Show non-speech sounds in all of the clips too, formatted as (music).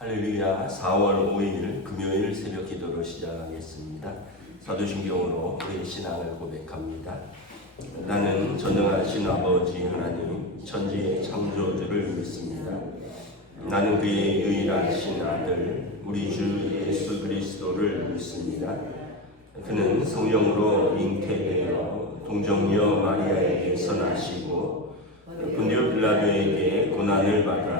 할렐루야 4월 5일 금요일 새벽 기도를 시작하겠습니다. 사도신경으로 우리의 신앙을 고백합니다. 나는 전능하신 아버지 하나님 천지의 창조주를 믿습니다. 나는 그의 유일하신 아들 우리 주 예수 그리스도를 믿습니다. 그는 성령으로 잉태되어 동정녀 마리아에게서 나시고 본디오 빌라도에게 고난을 받아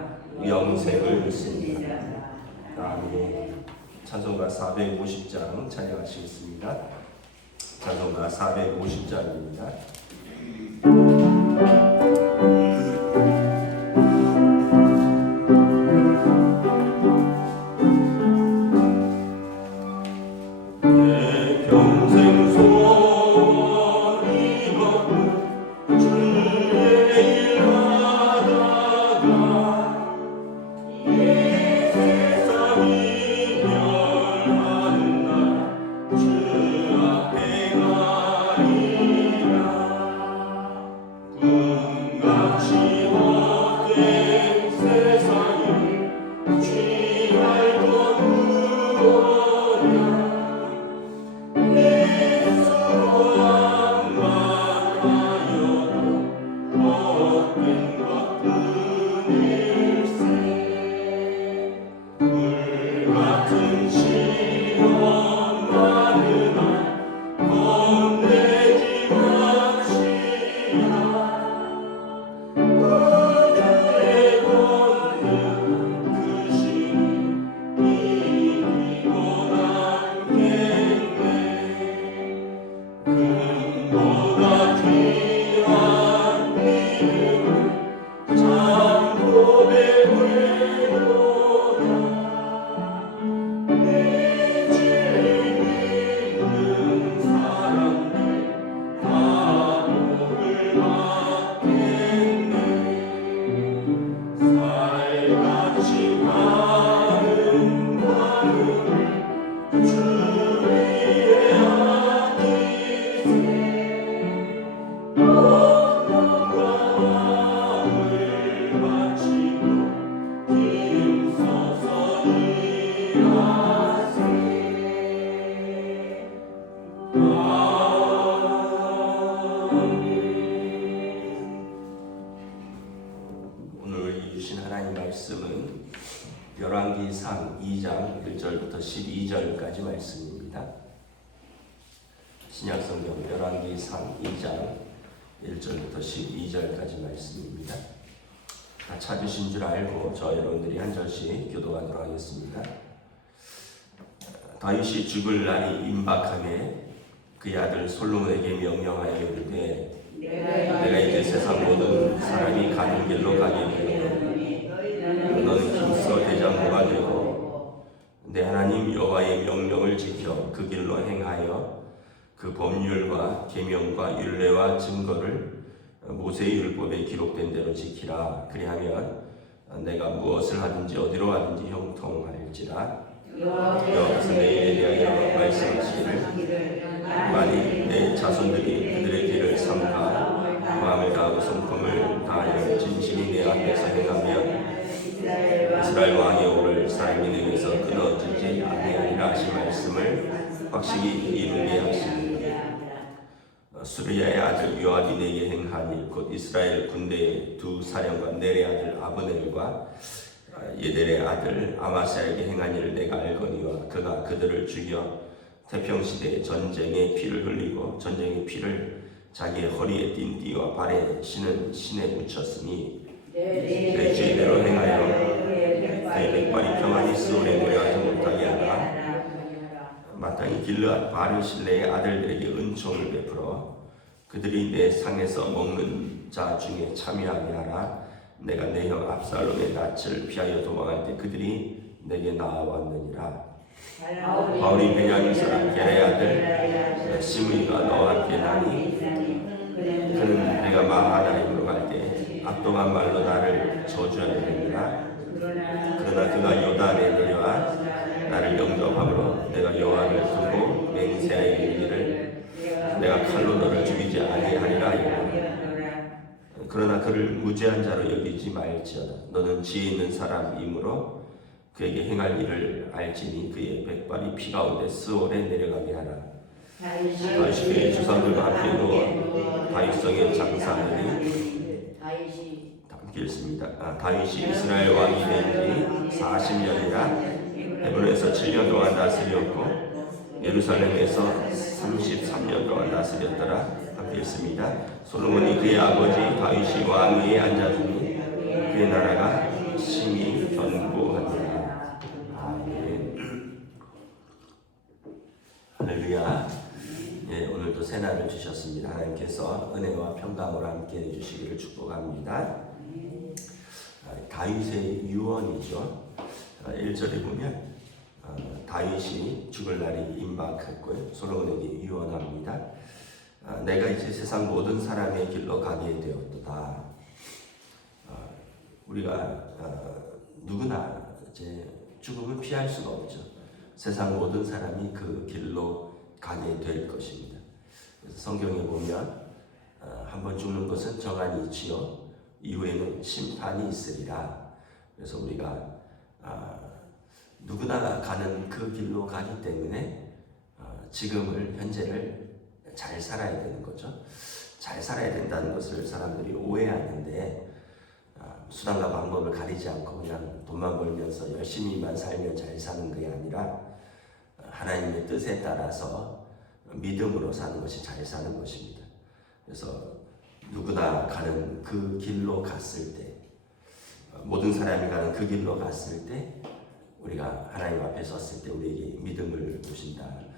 영생을 믿습니다. 아멘. 찬송가 450장 찬양하시겠습니다. 찬송가 450장입니다. 여러분들이 한 절씩 교도하도록 하겠습니다. 다윗이 죽을 날이 임박하게 그의 아들 솔로몬에게 명령하여 이르되 내가 이제 세상 모든 사람이 가는 길로 가게 되었노니 너는 힘써 대장부가 되고 내 하나님 여호와의 명령을 지켜 그 길로 행하여 그 법률과 계명과 율례와 증거를 모세의 율법에 기록된 대로 지키라 그리하면 내가 무엇을 하든지 어디로 가든지 형통할지라. 여호와께서 내 일에 대하여 말씀하시기를 만일 내 자손들이 그들의 길을 삼가 마음을 다하고 성품을 다하여 진실이 내 앞에서 행하면 이스라엘 왕이 오를 사람이 내게서 끊어지지 아니하리라 하신 말씀을 확실히 이루게 하시니 수리야의 아들 요압이 내게 행하니 곧 이스라엘 군대의 두 사령관 넬의 아들 아브넬과 예델의 아들 아마사에게 행한 일을 내가 알거니와 그가 그들을 죽여 태평시대에 전쟁의 피를 흘리고 전쟁의 피를 자기의 허리에 띤 띠와 발에 신은 신에 묻혔으니 내 죄대로 행하여 내 백발이 평안히 스올에 모여하지 못하게 하라 마땅히 길르앗 바르실레의 아들들에게 은총을 베풀어 그들이 내 상에서 먹는 자 중에 참여하게 하라. 내가 내 형 압살롬의 낯을 피하여 도망할 때 그들이 내게 나와왔느니라. 바울이 베냐민 사람 게레 아들 시므이가 너와 함께 나니? 그는 내가 마하나임으로 갈 때 악동한 말로 나를 저주하느니라 그러나 그가 요단에 내려와 나를 영접함으로 내가 여호와를 두고 맹세하여 이르기를 내가 칼로 너를 죽이지 아니하리라 하였노라. 그러나 그를 무죄한 자로 여기지 말지어다 너는 지혜 있는 사람이므로 그에게 행할 일을 알지니 그의 백발이 피 가운데 스올에 내려가게 하라 다윗이 그의 주상들과 함께 누워 다윗성에 장사하니 함께 읽습니다. 아, 다윗이 이스라엘 왕이 된지 40년이라 헤브론에서 7년 동안 다스렸고 예루살렘에서 33년 동안 다스렸더라. 함께 읽습니다. 솔로몬이 그의 아버지 다윗이 왕 위에 앉아주니 그의 나라가 심히 견고하니라. 아멘. 할렐루야. 예, 오늘도 새날을 주셨습니다. 하나님께서 은혜와 평강으로 함께 해주시기를 축복합니다. 아, 다윗의 유언이죠. 1절에 보면 어, 다윗이 죽을 날이 임박했고요. 솔로몬에게 유언합니다. 아, 내가 이제 세상 모든 사람의 길로 가게 되었도다. 어, 우리가 어, 누구나 이제 죽음을 피할 수가 없죠. 세상 모든 사람이 그 길로 가게 될 것입니다. 성경에 보면 한 번 죽는 것은 정한이 있지요. 이후에는 심판이 있으리라. 그래서 우리가 아, 누구나 가는 그 길로 가기 때문에 어, 지금을 현재를 잘 살아야 되는 거죠. 잘 살아야 된다는 것을 사람들이 오해하는데 아, 수단과 방법을 가리지 않고 그냥 돈만 벌면서 열심히만 살면 잘 사는 게 아니라 어, 하나님의 뜻에 따라서 믿음으로 사는 것이 잘 사는 것입니다. 그래서 누구나 가는 그 길로 갔을 때 어, 모든 사람이 가는 그 길로 갔을 때 우리가 하나님 앞에 섰을 때 우리에게 믿음을 주신다.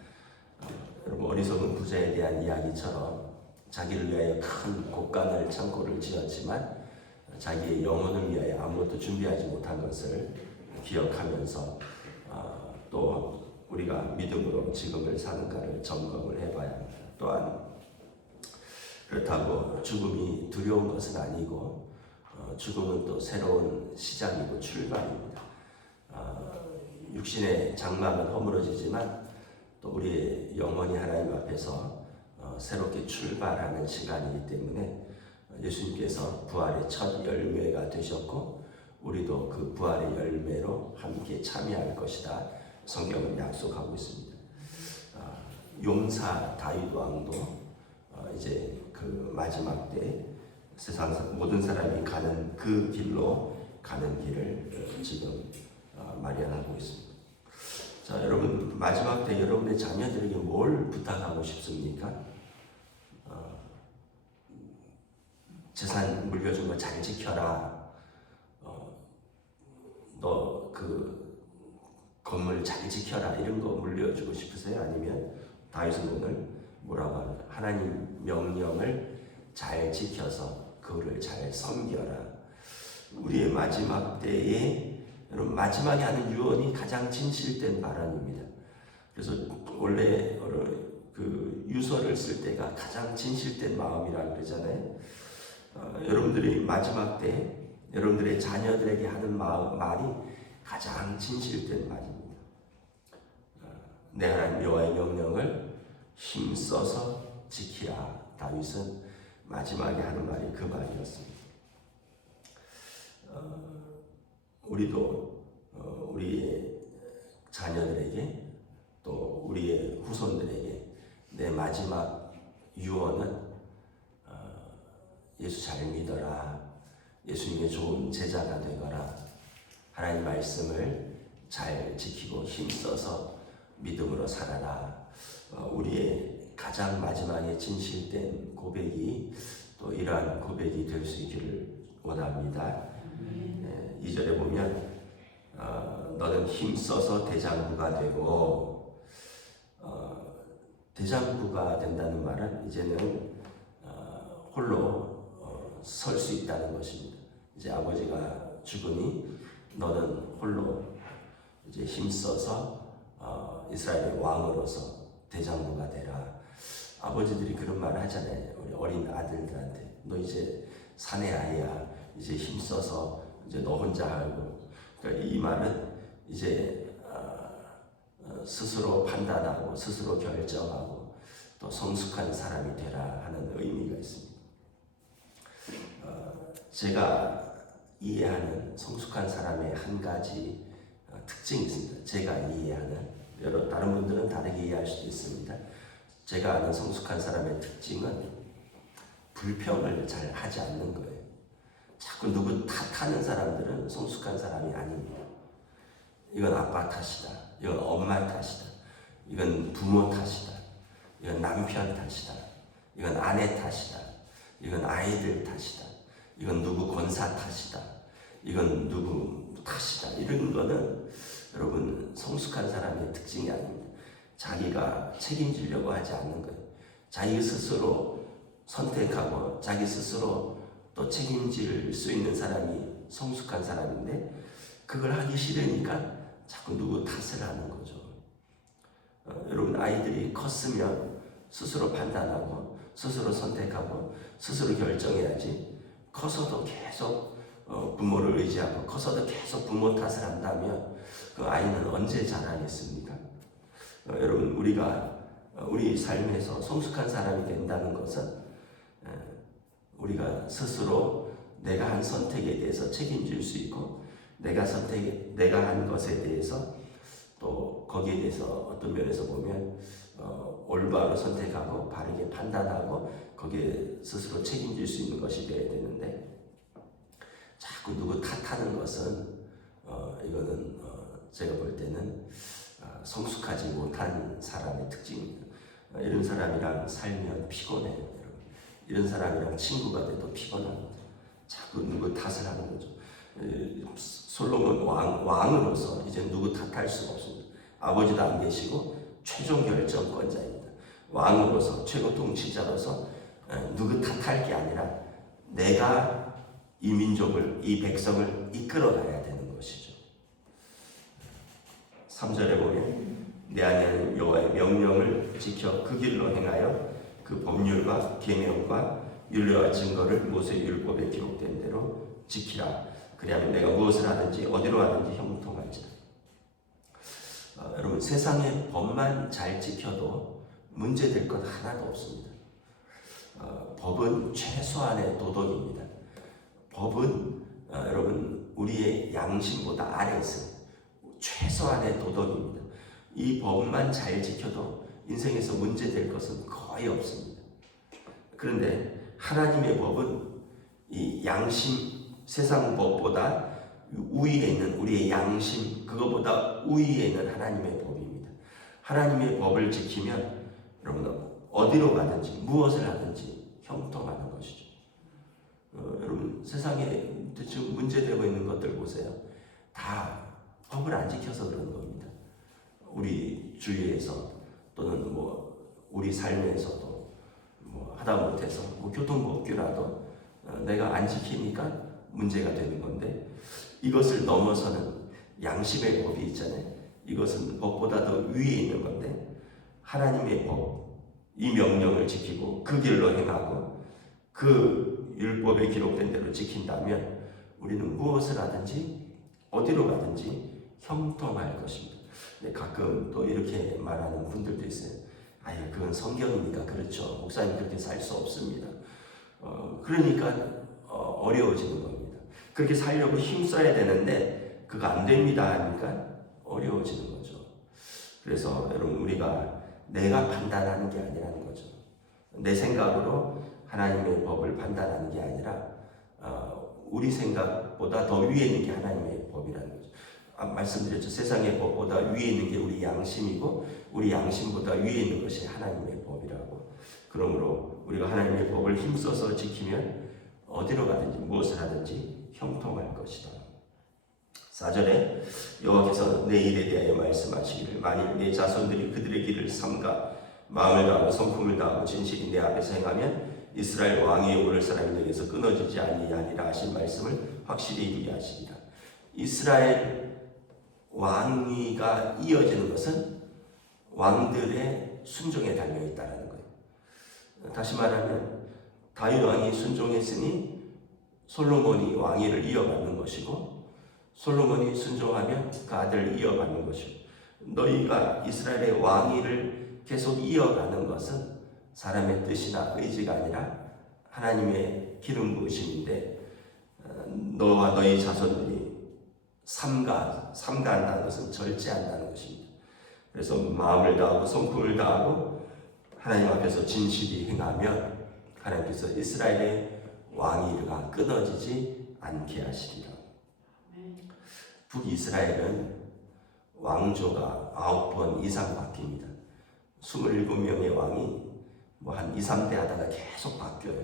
어, 여러분 어리석은 부자에 대한 이야기처럼 자기를 위하여 큰 곡간을 창고를 지었지만 자기의 영혼을 위하여 아무것도 준비하지 못한 것을 기억하면서 어, 또 우리가 믿음으로 지금을 사는가를 점검을 해봐야 합니다. 또한 그렇다고 죽음이 두려운 것은 아니고 어, 죽음은 또 새로운 시작이고 출발입니다. 어, 육신의 장막은 허물어지지만 또 우리의 영혼이 하나님 앞에서 어, 새롭게 출발하는 시간이기 때문에 예수님께서 부활의 첫 열매가 되셨고 우리도 그 부활의 열매로 함께 참여할 것이다. 성경은 약속하고 있습니다. 어, 용사 다윗 왕도 어, 이제 그 마지막 때 세상 모든 사람이 가는 그 길로 가는 길을 어, 지금 어, 마련하고 있습니다. 자, 여러분 마지막 때 여러분의 자녀들에게 뭘 부탁하고 싶습니까? 어, 재산 물려준 거 잘 지켜라. 어, 너그 건물 잘 지켜라 이런 거 물려주고 싶으세요? 아니면 다윗은 오늘 뭐라고 하나? 하나님 명령을 잘 지켜서 그를 잘 섬겨라. 우리의 마지막 때에 여러분 마지막에 하는 유언이 가장 진실된 발언입니다. 그래서 원래 그 유서를 쓸 때가 가장 진실된 마음이라 그러잖아요. 어, 여러분들이 마지막 때 여러분들의 자녀들에게 하는 마, 말이 가장 진실된 말입니다. 어, 내 하나님 여호와의 명령을 힘써서 지키라. 다윗은 마지막에 하는 말이 그 말이었습니다. 어, 우리도 어, 우리의 자녀들에게 또 우리의 후손들에게 내 마지막 유언은 어, 예수 잘 믿어라. 예수님의 좋은 제자가 되거라. 하나님 말씀을 잘 지키고 힘써서 믿음으로 살아라. 어, 우리의 가장 마지막에 진실된 고백이 또 이러한 고백이 될 수 있기를 원합니다. 네, 2절에 보면 어, 너는 힘써서 대장부가 되고 어, 대장부가 된다는 말은 이제는 어, 홀로 어, 설 수 있다는 것입니다. 이제 아버지가 죽으니 너는 홀로 이제 힘써서 어, 이스라엘의 왕으로서 대장부가 되라. 아버지들이 그런 말 하잖아요. 우리 어린 아들들한테 너 이제 사내 아이야. 이제 힘써서 이제 너 혼자 하고. 그러니까 이 말은 이제 어, 어, 스스로 판단하고 스스로 결정하고 또 성숙한 사람이 되라 하는 의미가 있습니다. 어, 제가 이해하는 성숙한 사람의 한 가지 어, 특징이 있습니다. 제가 이해하는 여러 다른 분들은 다르게 이해할 수도 있습니다. 제가 아는 성숙한 사람의 특징은 불평을 잘 하지 않는 거예요. 자꾸 누구 탓하는 사람들은 성숙한 사람이 아닙니다. 이건 아빠 탓이다. 이건 엄마 탓이다. 이건 부모 탓이다. 이건 남편 탓이다. 이건 아내 탓이다. 이건 아이들 탓이다. 이건 누구 권사 탓이다. 이건 누구 탓이다. 이런 거는 여러분 성숙한 사람의 특징이 아닙니다. 자기가 책임지려고 하지 않는 거예요. 자기 스스로 선택하고 자기 스스로 또 책임질 수 있는 사람이 성숙한 사람인데 그걸 하기 싫으니까 자꾸 누구 탓을 하는 거죠. 어, 여러분 아이들이 컸으면 스스로 판단하고 스스로 선택하고 스스로 결정해야지 커서도 계속 어, 부모를 의지하고 커서도 계속 부모 탓을 한다면 그 아이는 언제 자라겠습니까? 어, 여러분 우리가 어, 우리 삶에서 성숙한 사람이 된다는 것은 에, 우리가 스스로 내가 한 선택에 대해서 책임질 수 있고 내가 선택 내가 한 것에 대해서 또 거기에 대해서 어떤 면에서 보면 어, 올바로 선택하고 바르게 판단하고 거기에 스스로 책임질 수 있는 것이 되어야 되는데 자꾸 누구 탓하는 것은 어, 이거는 어, 제가 볼 때는 어, 성숙하지 못한 사람의 특징입니다. 어, 이런 사람이랑 살면 피곤해요. 이런 사람이랑 친구가 돼도 피곤합니다. 자꾸 누구 탓을 하는 거죠. 에, 솔로몬 왕, 왕으로서 이제 누구 탓할 수가 없습니다. 아버지도 안 계시고 최종 결정권자입니다. 왕으로서 최고 통치자로서 에, 누구 탓할 게 아니라 내가 이 민족을 이 백성을 이끌어가야 되는 것이죠. 3절에 보면 내 안에는 여호와의 명령을 지켜 그 길로 행하여 그 법률과 계명과 율례와 증거를 모세 율법에 기록된 대로 지키라. 그리하면 내가 무엇을 하든지 어디로 가든지 형통할지라. 어, 여러분 세상의 법만 잘 지켜도 문제될 것 하나도 없습니다. 어, 법은 최소한의 도덕입니다. 법은 어, 여러분 우리의 양심보다 아래 있습니다. 최소한의 도덕입니다. 이 법만 잘 지켜도 인생에서 문제될 것은 거의 없습니다. 그런데 하나님의 법은 이 양심 세상 법보다 우위에 있는 우리의 양심 그거보다 우위에 있는 하나님의 법입니다. 하나님의 법을 지키면 여러분 어디로 가든지 무엇을 하든지 형통하는 것이죠. 어, 여러분 세상에 지금 문제되고 있는 것들 보세요. 다 법을 안 지켜서 그런 겁니다. 우리 주위에서 또는 뭐 우리 삶에서도 뭐 하다 못해서 뭐 교통법규라도 어, 내가 안 지키니까 문제가 되는 건데 이것을 넘어서는 양심의 법이 있잖아요. 이것은 법보다 더 위에 있는 건데 하나님의 법, 이 명령을 지키고 그 길로 행하고 그 율법에 기록된 대로 지킨다면 우리는 무엇을 하든지 어디로 가든지 형통할 것입니다. 근데 가끔 또 이렇게 말하는 분들도 있어요. 아예 그건 성경이니까 그렇죠. 목사님 그렇게 살 수 없습니다. 어, 그러니까 어, 어려워지는 겁니다. 그렇게 살려고 힘써야 되는데 그거 안 됩니다 하니까 어려워지는 거죠. 그래서 여러분 우리가 내가 판단하는 게 아니라는 거죠. 내 생각으로 하나님의 법을 판단하는 게 아니라 어, 우리 생각보다 더 위에 있는 게 하나님의 법이라는 말씀드렸죠. 세상의 법보다 위에 있는 게 우리 양심이고 우리 양심보다 위에 있는 것이 하나님의 법이라고. 그러므로 우리가 하나님의 법을 힘써서 지키면 어디로 가든지 무엇을 하든지 형통할 것이다. 4절에 여호와께서 내 일에 대하여 말씀하시기를 만일 내 자손들이 그들의 길을 삼가 마음을 다하고 성품을 다하고 진실이 내 앞에서 행하면 이스라엘 왕이 오를 사람이 내게서 끊어지지 아니하리라 하신 말씀을 확실히 이루게 하시리라. 이스라엘 왕위가 이어지는 것은 왕들의 순종에 달려 있다라는 거예요. 다시 말하면 다윗 왕이 순종했으니 솔로몬이 왕위를 이어받는 것이고 솔로몬이 순종하면 그 아들을 이어받는 것이고 너희가 이스라엘의 왕위를 계속 이어가는 것은 사람의 뜻이나 의지가 아니라 하나님의 기름 부으심인데 어, 너와 너희 자손들이 삼가 삼가한다는 것은 절제한다는 것입니다. 그래서 마음을 다하고 성품을 다하고 하나님 앞에서 진실이 행하면 하나님께서 이스라엘의 왕위가 끊어지지 않게 하시리라. 북이스라엘은 왕조가 아홉 번 이상 바뀝니다. 27명의 왕이 뭐 한 2, 3대 하다가 계속 바뀌어요.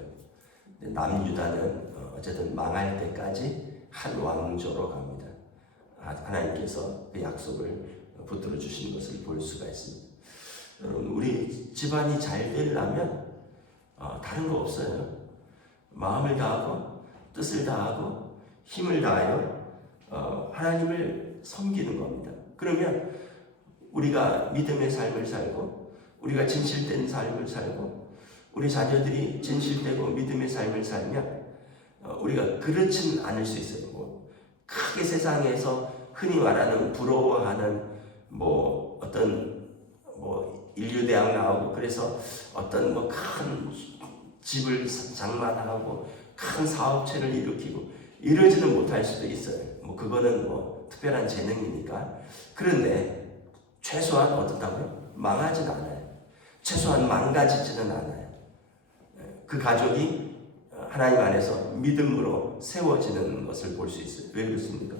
남유다는 어, 어쨌든 망할 때까지 한 왕조로 갑니다. 아, 하나님께서 그 약속을 붙들어 주신 것을 볼 수가 있습니다. 여러분, 우리 집안이 잘 되려면 어, 다른 거 없어요. 마음을 다하고 뜻을 다하고 힘을 다하여 어, 하나님을 섬기는 겁니다. 그러면 우리가 믿음의 삶을 살고 우리가 진실된 삶을 살고 우리 자녀들이 진실되고 믿음의 삶을 살면 어, 우리가 그렇진 않을 수 있어요. 뭐 크게 세상에서 흔히 말하는 부러워하는 뭐 어떤 뭐 인류대학 나오고 그래서 어떤 뭐 큰 집을 장만하고 큰 사업체를 일으키고 이러지는 못할 수도 있어요. 뭐 그거는 뭐 특별한 재능이니까. 그런데 최소한 어떻다고요? 망하진 않아요. 최소한 망가지지는 않아요. 그 가족이 하나님 안에서 믿음으로 세워지는 것을 볼 수 있어요. 왜 그렇습니까?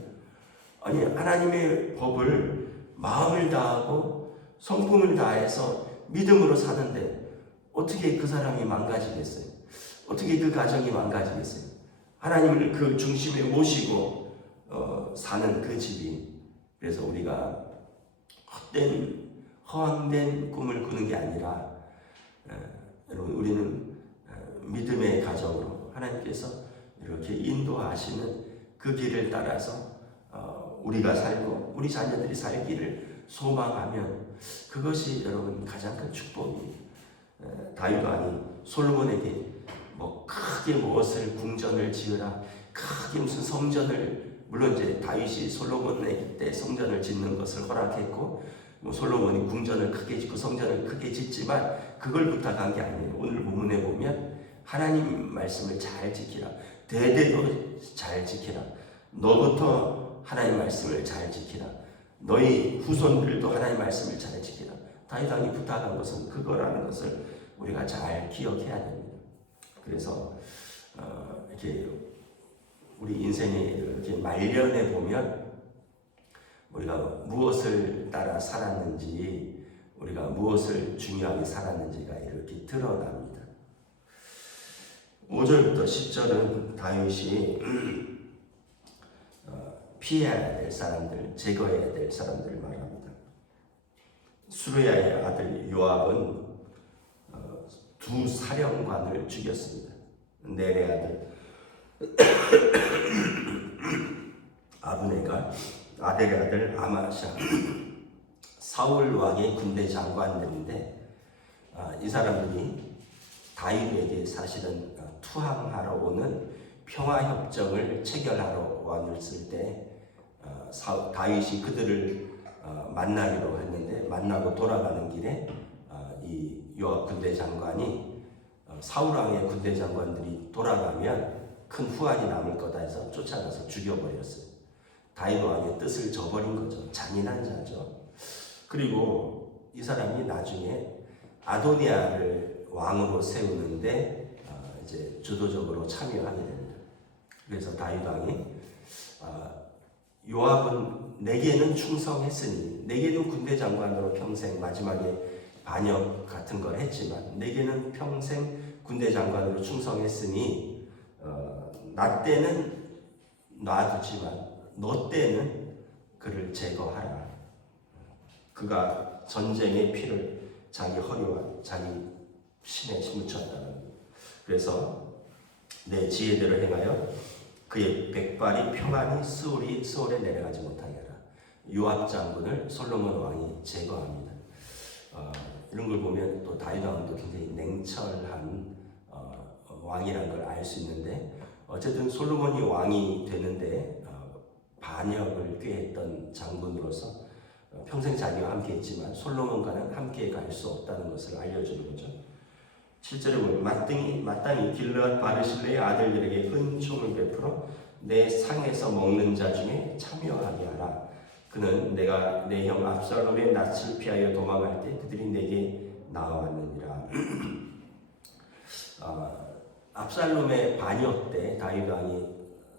아니 하나님의 법을 마음을 다하고 성품을 다해서 믿음으로 사는데 어떻게 그 사람이 망가지겠어요? 어떻게 그 가정이 망가지겠어요? 하나님을 그 중심에 모시고 어, 사는 그 집이 그래서 우리가 헛된 허황된 꿈을 꾸는 게 아니라 에, 여러분 우리는 에, 믿음의 가정으로 하나님께서 이렇게 인도하시는 그 길을 따라서 어, 우리가 살고 우리 자녀들이 살기를 소망하면 그것이 여러분 가장 큰 축복입니다. 에, 다윗 왕이 솔로몬에게 뭐 크게 무엇을 궁전을 지으라 크게 무슨 성전을 물론 이제 다윗이 솔로몬에게 때 성전을 짓는 것을 허락했고 뭐 솔로몬이 궁전을 크게 짓고 성전을 크게 짓지만 그걸 부탁한 게 아니에요. 오늘 본문에 보면 하나님 말씀을 잘 지키라. 대대로 잘 지키라. 너부터 하나님 말씀을 잘 지키라. 너희 후손들도 하나님 말씀을 잘 지키라. 다윗 왕이 부탁한 것은 그거라는 것을 우리가 잘 기억해야 됩니다. 그래서 어, 이렇게 우리 인생에 이렇게 말년에 보면 우리가 무엇을 따라 살았는지 우리가 무엇을 중요하게 살았는지가 이렇게 드러납니다. 5절부터 10절은 다윗이 어, 피해야 될 사람들, 제거해야 될 사람들을 말합니다. 수르야의 아들 요압은 어, 두 사령관을 죽였습니다. 내레 아들 (coughs) 아브네가 아델의 아들 아마샤 사울 왕의 군대 장관들인데 아, 이 사람들이 다윗에게 사실은 어, 투항하러 오는 평화 협정을 체결하러 왔을 때 어, 사, 다윗이 그들을 어, 만나기로 했는데 만나고 돌아가는 길에 어, 이 요압 군대 장관이 어, 사울 왕의 군대 장관들이 돌아가면 큰 후환이 남을 거다 해서 쫓아가서 죽여버렸어요. 다윗 왕의 뜻을 저버린 거죠. 잔인한 자죠. 그리고 이 사람이 나중에 아도니아를 왕으로 세우는데 어, 이제 주도적으로 참여하게 됩니다. 그래서 다윗 왕이 어, 요압은 내게는 충성했으니 내게는 군대 장관으로 평생 마지막에 반역 같은 걸 했지만 내게는 평생 군대 장관으로 충성했으니 어, 나 때는 놔두지만 너 때는 그를 제거하라. 그가 전쟁의 피를 자기 허리와 자기 신에 묻혔다는 그래서 내 지혜대로 행하여 그의 백발이 평안히 스올이 스올에 내려가지 못하게 하라. 요압 장군을 솔로몬 왕이 제거합니다. 어, 이런 걸 보면 또 다윗 왕도 굉장히 냉철한 어, 왕이라는 걸 알 수 있는데 어쨌든 솔로몬이 왕이 되는데 어, 반역을 꾀했던 장군으로서 어, 평생 자기와 함께 했지만 솔로몬과는 함께 갈 수 없다는 것을 알려주는 거죠. 실제로 보면 마땅히 마땅히 길르앗 바르실레의 아들들에게 은총을 베풀어 내 상에서 먹는 자 중에 참여하게 하라. 그는 내가 내 형 압살롬의 낯을 피하여 도망할 때 그들이 내게 나왔느니라. (clears throat) 아, 압살롬의 반역 때 다윗 왕이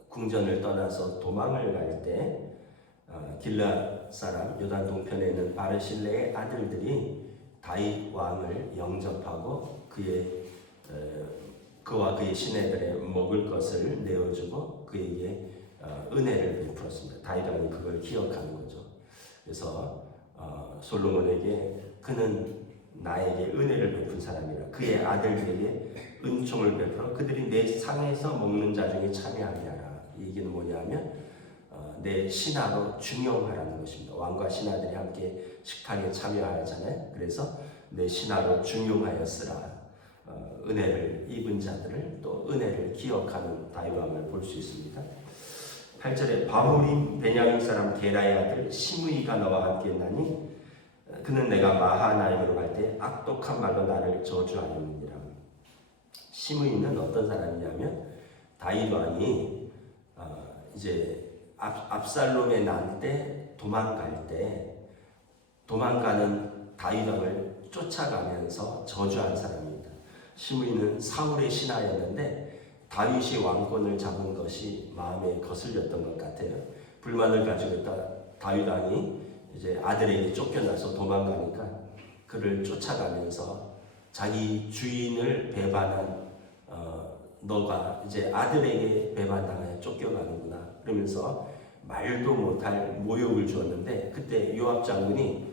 궁전을 떠나서 도망을 갈때 아, 길라 사람 요단 동편에 있는 바르실레의 아들들이 다윗 왕을 영접하고 그의 어, 그와 그의 시내들에 먹을 것을 내어주고 그에게 어, 은혜를 베풀었습니다. 다윗 왕이 그걸 기억하는 거죠. 그래서 어, 솔로몬에게 그는 나에게 은혜를 베푼 사람이라 그의 아들들에게 은총을 베풀어 그들이 내 상에서 먹는 자 중에 참여하게 하라. 이 얘기는 뭐냐면 어, 내 신하로 중용하라는 것입니다. 왕과 신하들이 함께 식탁에 참여하잖아요. 그래서 내 신하로 중용하였으라. 어, 은혜를 입은 자들을 또 은혜를 기억하는 다윗 왕을 볼 수 있습니다. 8절에 바후림 베냐민 사람 게라의 아들 시므이가 너와 함께 있나니 그는 내가 마하나임으로 갈 때 악독한 말로 나를 저주하였느니라. 시므이는 어떤 사람이냐면 다윗 왕이 어, 이제 압, 압살롬의 난 때 도망갈 때 도망가는 다윗 왕을 쫓아가면서 저주한 사람입니다. 시므이는 사울의 신하였는데 다윗이 왕권을 잡은 것이 마음에 거슬렸던 것 같아요. 불만을 가지고 있다 다윗 왕이 이제 아들에게 쫓겨나서 도망가니까 그를 쫓아가면서 자기 주인을 배반한 어, 너가 이제 아들에게 배반당하여 쫓겨가는구나 그러면서 말도 못할 모욕을 주었는데 그때 요압 장군이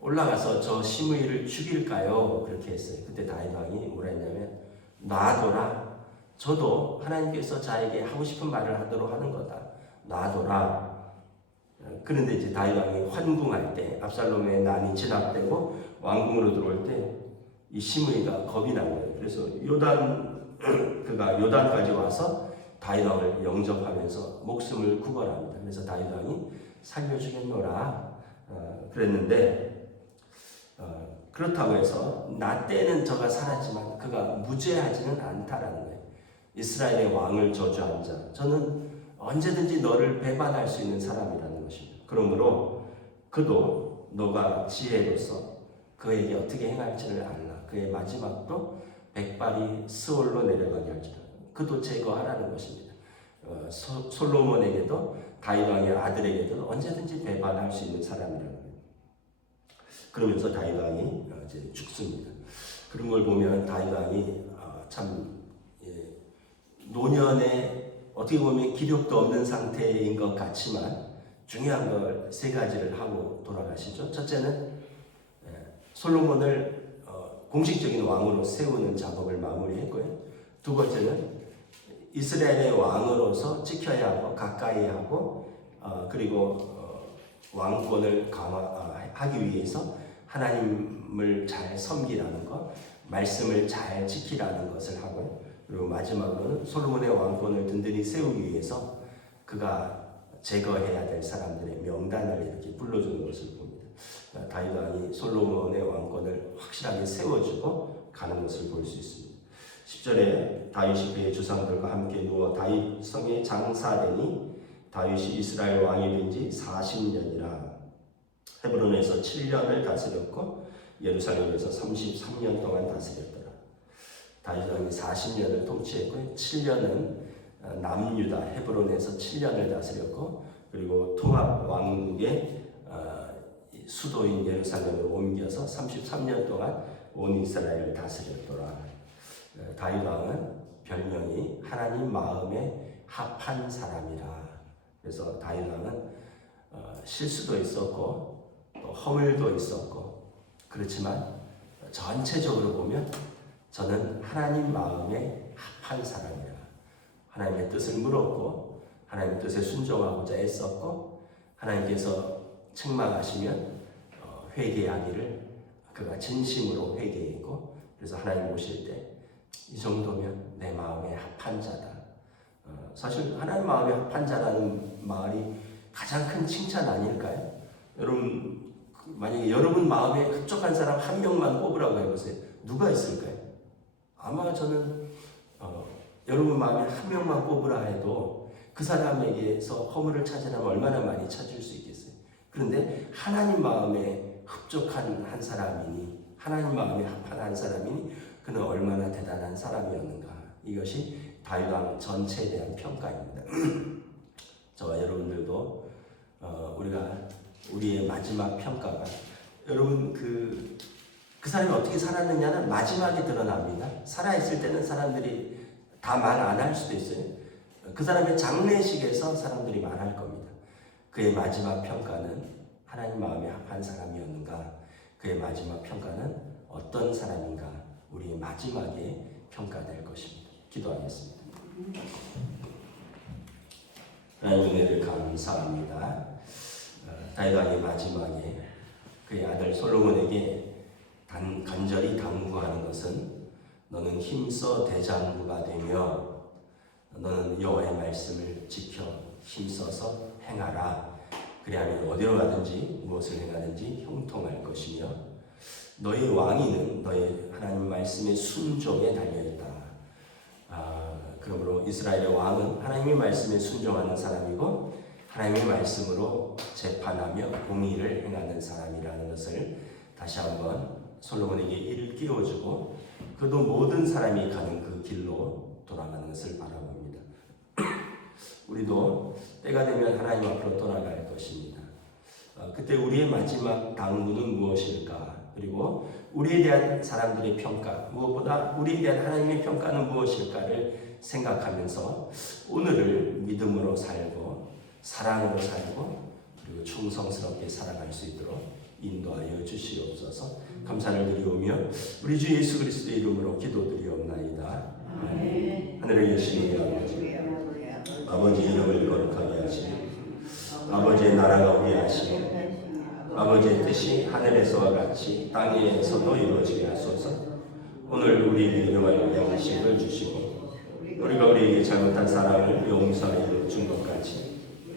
올라가서 저 시므이를 죽일까요? 그렇게 했어요. 그때 다윗 왕이 뭐라 했냐면 놔둬라. 저도 하나님께서 자에게 하고 싶은 말을 하도록 하는 거다. 놔둬라. 그런데 이제 다윗 왕이 환궁할 때 압살롬의 난이 진압되고 왕궁으로 들어올 때 이 시므이가 겁이 난 거예요. 그래서 요단 (clears throat) 그가 요단까지 와서 다윗 왕을 영접하면서 목숨을 구걸합니다. 그래서 다윗 왕이 살려 주겠노라 어, 그랬는데 어, 그렇다고 해서 나 때는 저가 살았지만 그가 무죄하지는 않다라는 거예요. 이스라엘의 왕을 저주한 자, 저는 언제든지 너를 배반할 수 있는 사람이라는 것입니다. 그러므로 그도 너가 지혜로서 그에게 어떻게 행할지를 알라. 그의 마지막도 백발이 스올로 내려가게 할지라. 그도 제거하라는 것입니다. 어, 소, 솔로몬에게도 다윗 왕의 아들에게도 언제든지 배반할 수 있는 사람이라는 거예요. 그러면서 다윗 왕이 어, 이제 죽습니다. 그런 걸 보면 다윗 왕이 어, 참 예, 노년에 어떻게 보면 기력도 없는 상태인 것 같지만 중요한 걸 세 가지를 하고 돌아가시죠. 첫째는 예, 솔로몬을 어, 공식적인 왕으로 세우는 작업을 마무리했고요. 두 번째는 이스라엘의 왕으로서 지켜야 하고 가까이 하고 어, 그리고 어, 왕권을 강화 하기 위해서 하나님을 잘 섬기라는 것, 말씀을 잘 지키라는 것을 하고요. 그리고 마지막으로는 솔로몬의 왕권을 든든히 세우기 위해서 그가 제거해야 될 사람들의 명단을 이렇게 불러주는 것을 봅니다. 다윗 왕이 솔로몬의 왕권을 확실하게 세워주고 가는 것을 볼 수 있습니다. 10절에 다윗이 그의 조상들과 함께 누워 다윗 성에 장사되니 다윗이 이스라엘 왕이 된 지 40년이라 헤브론에서 7년을 다스렸고 예루살렘에서 33년 동안 다스렸더라. 다윗 왕이 40년을 통치했고 7년은 남유다 헤브론에서 7년을 다스렸고 그리고 통합 왕국의 어, 수도인 예루살렘으로 옮겨서 33년 동안 온 이스라엘을 다스렸더라. 어, 다윗 왕은 별명이 하나님 마음에 합한 사람이라. 그래서 다윗 왕은 어, 실수도 있었고 또 허물도 있었고 그렇지만 전체적으로 보면 저는 하나님 마음에 합한 사람이라. 하나님의 뜻을 물었고 하나님의 뜻에 순종하고자 애썼고 하나님께서 책망하시면 어, 회개하기를 그가 진심으로 회개했고 그래서 하나님 보실 때 이 정도면 내 마음에 합한 자다. 어, 사실 하나님 마음에 합한 자라는 말이 가장 큰 칭찬 아닐까요? 여러분 그 만약에 여러분 마음에 흡족한 사람 한 명만 뽑으라고 해보세요. 누가 있을까요? 아마 저는 어, 여러분 마음에 한 명만 뽑으라 해도 그 사람에게서 허물을 찾으려면 얼마나 많이 찾을 수 있겠어요. 그런데 하나님 마음에 흡족한 한 사람이니 하나님 마음에 합한 한 사람이니 그는 얼마나 대단한 사람이었는가. 이것이 다윗왕 전체에 대한 평가입니다. (clears throat) 저와 여러분들도 어, 우리가 우리의 마지막 평가가 여러분 그, 그 사람이 어떻게 살았느냐는 마지막에 드러납니다. 살아있을 때는 사람들이 다 말 안 할 수도 있어요. 그 사람의 장례식에서 사람들이 말할 겁니다. 그의 마지막 평가는 하나님 마음에 합한 사람이었는가? 그의 마지막 평가는 어떤 사람인가? 우리의 마지막에 평가될 것입니다. 기도하겠습니다. 하나님 은혜를 감사합니다. 어, 다윗왕의 마지막에 그의 아들 솔로몬에게 단, 간절히 당부하는 것은 너는 힘써 대장부가 되며 너는 여호와의 말씀을 지켜 힘써서 행하라. 그리하면 어디로 가든지 무엇을 행하든지 형통할 것이며 너의 왕위는 너의 하나님 말씀의 순종에 달려 있다. 아, 그러므로 이스라엘의 왕은 하나님의 말씀에 순종하는 사람이고 하나님의 말씀으로 재판하며 공의를 행하는 사람이라는 것을 다시 한번 솔로몬에게 일깨워주고 그도 모든 사람이 가는 그 길로 돌아가는 것을 바라봅니다. (clears throat) 우리도 때가 되면 하나님 앞으로 돌아갈 것입니다. 어, 그때 우리의 마지막 당부는 무엇일까? 그리고 우리에 대한 사람들의 평가, 무엇보다 우리에 대한 하나님의 평가는 무엇일까를 생각하면서 오늘을 믿음으로 살고 사랑으로 살고 그리고 충성스럽게 살아갈 수 있도록 인도하여 주시옵소서. 감사를 드리오며 우리 주 예수 그리스도의 이름으로 기도드리옵나이다. 아멘. 계신 우리 아버지, 아버지 이름을 거룩하게 하시고 아버지의 나라가 오게 하시고 아버지의 뜻이 하늘에서와 같이 땅에서도 이루어지게 하소서. 오늘 우리에게 일용할 양식을 주시고 우리가 우리에게 잘못한 사람을 용서하여 준 것 같이